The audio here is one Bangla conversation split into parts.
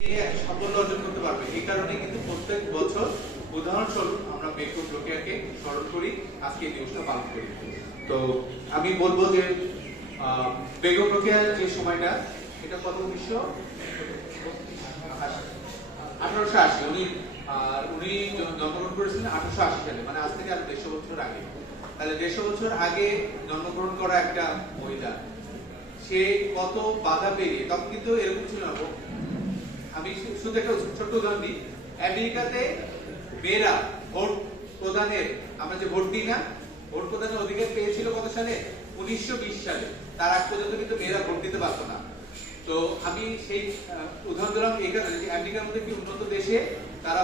সাফল্য অর্জন করতে পারবে। এই কারণে কিন্তু প্রত্যেক বছর উদাহরণস্বরূপ আমরা বেগম রোকেয়াকে স্মরণ করি, আজকে এই দিবসটা পালন করি। তো আমি বলবো যে বেগম রোকেয়ার যে সময়টা, এটা কত 1880, উনি জন্মগ্রহণ করেছিলেন 1880 সালে, মানে আজ থেকে আরো 150 বছর আগে। তাহলে 150 বছর আগে জন্মগ্রহণ করা একটা মহিলা, সে কত বাধা পেরিয়ে, তখন কিন্তু এরকম ছিল না। আমি শুধু একটা ছোট্ট উদাহরণ দিই। আমেরিকাতে মেয়েরা ভোট প্রদানের, আমরা যে ভোট দিই না, ভোট প্রদানের অধিকার পেয়েছিল কত সালে? 1920 সালে। তার আগ পর্যন্ত কিন্তু মেয়েরা ভোট দিতে পারতো না। তো আমি সেই উদাহরণ দিলাম এই কারণে যে আমেরিকার মধ্যে কি উন্নত দেশে তারা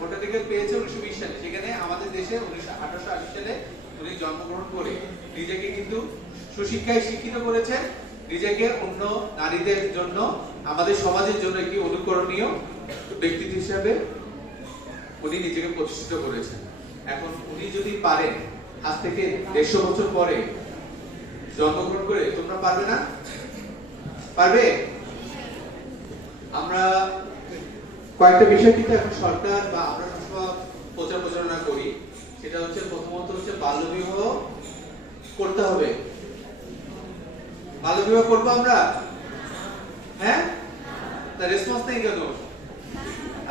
ভোটাধিকার পেয়েছে 1920 সালে, সেখানে আমাদের দেশে 1880 সালে উনি জন্মগ্রহণ করে নিজেকে কিন্তু সুশিক্ষায় শিক্ষিত করেছেন, নিজেকে অন্য নারীদের জন্য, আমাদের সমাজের জন্য একটি অনুকরণীয় ব্যক্তিত্ব হিসাবে উনি নিজেকে প্রতিষ্ঠিত করেছেন। এখন উনি যদি পারেন আজ থেকে 150 বছর পরে জন্মগ্রহণ করে, তোমরা পারবে না? পারবে? আমরা কয়েকটা বিষয় কিন্তু এখন সরকার বা আমরা সবসময় প্রচার প্রচারণা করি। সেটা হচ্ছে প্রথমত হচ্ছে বাল্যবিবাহ করতে হবে। বাল্যবিবাহ করবো আমরা? হ্যাঁ, তার রেসপন্স নেই কেন?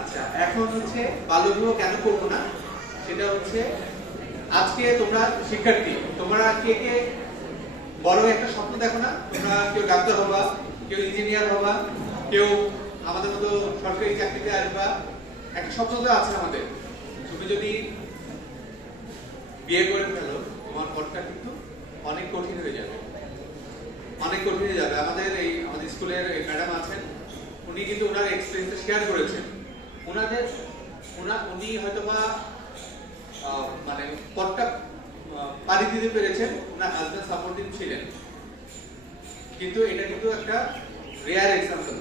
আচ্ছা, এখন হচ্ছে বাল্যবিবাহ কেন করবো না, সেটা হচ্ছে আজকে তোমরা শিক্ষার্থী, তোমরা কে কে বড় একটা স্বপ্ন দেখো না? তোমরা কেউ ডাক্তার হবা, কেউ ইঞ্জিনিয়ার হবা, কেউ আমাদের মতো সরকারি চাকরিতে আসবা, একটা স্বপ্ন তো আছে আমাদের। তুমি যদি বিয়ে করে ফেলো, তোমার পথটা কিন্তু অনেক কঠিন হয়ে যাবে, অনেক কঠিন হয়ে যাবে। আমাদের স্কুলের ম্যাডাম আছেন, উনি কিন্তু ওনার এক্সপেরিয়েন্স শেয়ার করেছেন। উনি হয়তোবা মানে পথটা পাড়ি দিতে পেরেছেন, ওনার হাজবেন্ড সাপোর্টিভ ছিলেন, কিন্তু এটা কিন্তু একটা রেয়ার এক্সাম্পল।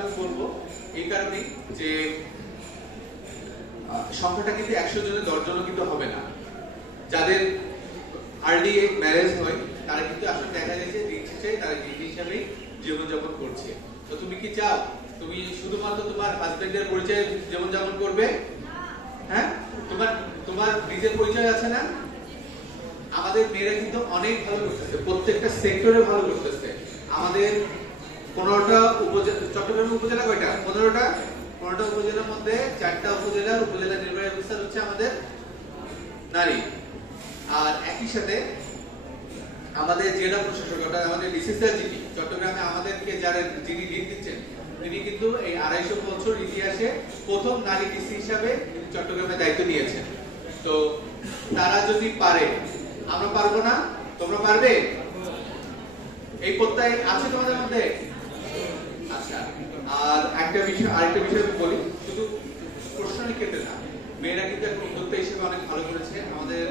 আমি বলবো এই কারণেই যে সংখ্যাটা কিন্তু 100 জনের 10 জনও কিন্তু হবে না। যাদের আর্লি ম্যারেজ হয় তারা কিন্তু আসলে দেখা যাচ্ছে দিন শেষে তারা গৃহিণী হিসাবেই জীবনযাপন করছে। তো তুমি কি চাও তুমি শুধুমাত্র তোমার হাজবেন্ডের পরিচয়ে জীবনযাপন করবে? হ্যাঁ, তোমার নিজের পরিচয় আছে না? আমাদের মেয়েরা কিন্তু অনেক ভালো করতেছে, প্রত্যেকটা সেক্টরে ভালো করতেছে। আমাদের 15টা উপজেলা, চট্টগ্রাম উপজেলা কয়টা? 15টা উপজেলার মধ্যে 4টা উপজেলা নির্বাহী অফিসার হচ্ছে আমাদের নারী। আর একই সাথে আমাদের জেলা প্রশাসক, আমাদের ডিসিসিআর যিনি চট্টগ্রামে আমাদেরকে যিনি লিড দিচ্ছেন, তিনি কিন্তু এই 250 বছর ইতিহাসে প্রথম নারী ডিসি হিসাবে চট্টগ্রামে দায়িত্ব নিয়েছেন। তো তারা যদি পারে, আমরা পারবো না? তোমরা পারবে? এই প্রত্যয় আছে তোমাদের মধ্যে? আচ্ছা, আর আরেকটা বিষয় বলি, শুধু প্রশ্নের ক্ষেত্রে না, মেয়েরা কিন্তু এখন উদ্যোক্তা হিসেবে অনেক ভালো করেছে। আমাদের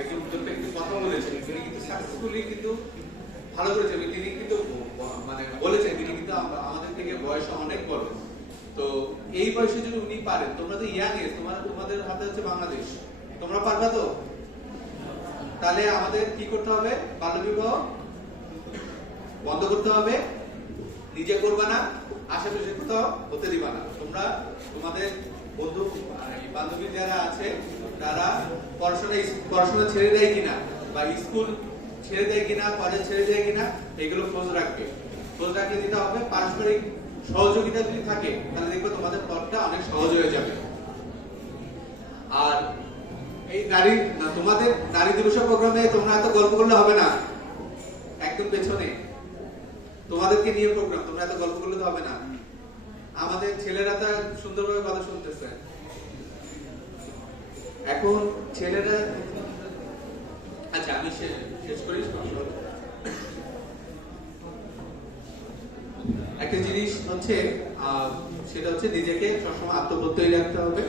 একজন উদ্যোক্তা কিন্তু কথা বলেছেন, তিনি কিন্তু সাকসেসফুলি কিন্তু ভালো করেছেন। তিনি কিন্তু মানে বলেছেন তিনি কিন্তু আমাদের থেকে বয়স অনেক বড়। তো এই বয়সে যদি উনি পারেন, তোমরা তো ইয়াং এজ, তোমাদের হাতে হচ্ছে বাংলাদেশ, তোমরা পারবা তো? তাহলে আমাদের কি করতে হবে? বাল্যবিবাহ বন্ধ করতে হবে, নিজে করবা না, আশেপাশে কোথাও হতে দিবা না। তোমরা তোমাদের বন্ধু বান্ধবী যারা আছে তারা পড়াশোনা ছেড়ে দেয় কিনা, বা স্কুল ছেড়ে দেয় কিনা, কলেজ ছেড়ে দেয় কিনা, এগুলো খোঁজ রাখবে। খোঁজ রাখলে দিতে হবে। পারস্পরিক সহযোগিতা যদি থাকে তাহলে দেখবে তোমাদের পথটা অনেক সহজ হয়ে যাবে। আর এই তোমাদের নারী দিবসের প্রোগ্রামে তোমরা এত গল্প করলে হবে না, একদম পেছনে তোমাদেরকে নিয়ে প্রোগ্রাম, তোমরা এত গল্প করলে তো হবে না। আমাদের ছেলেরা তো সুন্দরভাবে কথা শুনতেছে। এখন ছেলেরা, আচ্ছা আমি শেষ করি। একটা জিনিস হচ্ছে, সেটা হচ্ছে নিজেকে সবসময় আত্মপ্রত্যয়ী রাখতে হবে,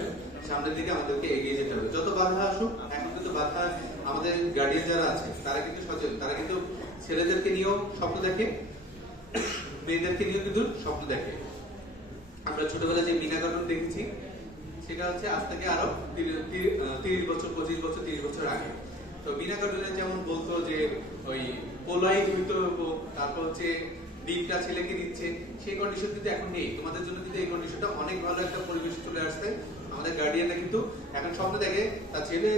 সামনের দিকে আমাদেরকে এগিয়ে যেতে হবে। যত বাধা আসুক, এখন কিন্তু বাধা, আমাদের গার্ডিয়ান যারা আছে তারা কিন্তু সচেতন, তারা কিন্তু ছেলেদেরকে নিয়েও স্বপ্ন দেখে, মেয়েদেরকে নিয়েও কিন্তু স্বপ্ন দেখে। আমরা ছোটবেলায় যে মিনা কার্টুন দেখেছি, সেটা হচ্ছে আজ থেকে আরো 30 বছর, 25 বছর, 30 বছর আগে। তো মিনা কার্টুনে যেমন বলতো যে ওই পোলাই হইতো, তারপর হচ্ছে ডিমটা ছেলেকে দিচ্ছে, সেই কন্ডিশন কিন্তু এখন নেই। তোমাদের জন্য কিন্তু এই কন্ডিশনটা অনেক ভালো একটা পরিবেশ চলে আসছে। আমাদের গার্ডিয়ানরা কিন্তু এখন স্বপ্ন দেখে তার ছেলে